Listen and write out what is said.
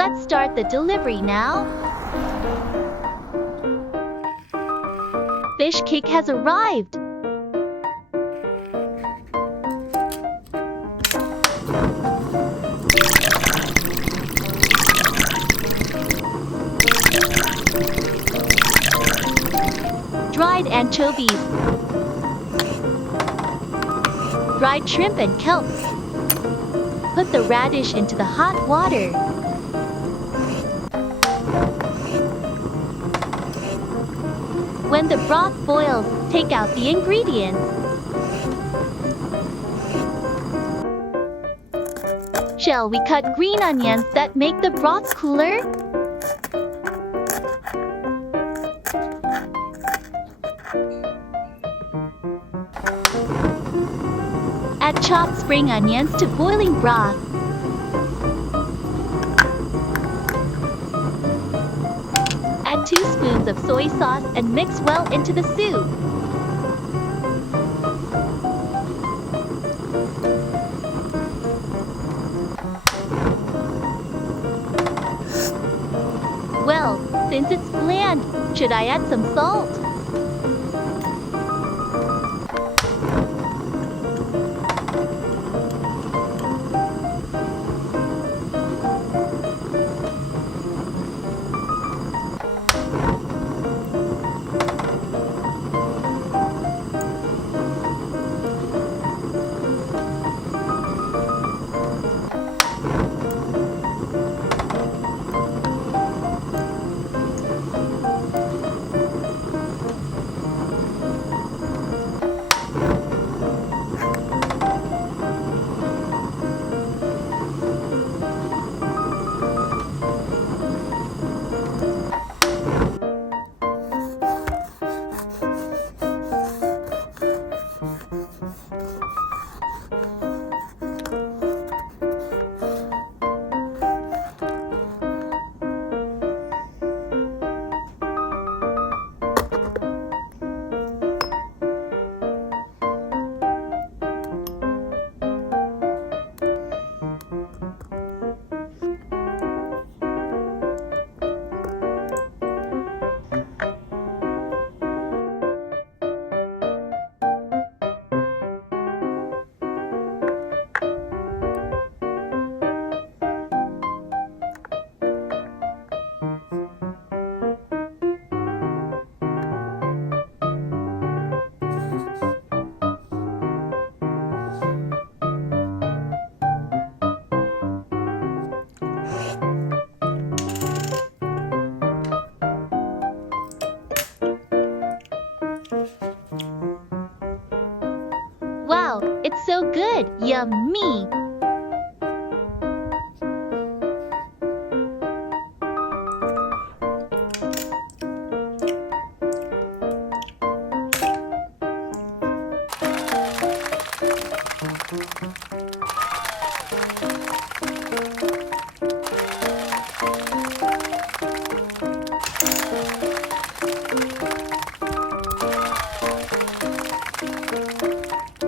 Let's start the delivery now. Fishcake has arrived. Dried anchovies, dried shrimp and kelp. Put the radish into the hot water. When the broth boils, take out the ingredients. Shall we cut green onions that make the broth cooler? Add chopped spring onions to boiling broth. Add 2 spoons of soy sauce and mix well into the soup. Well, since it's bland, should I add some salt? Wow, it's so good! Yummy!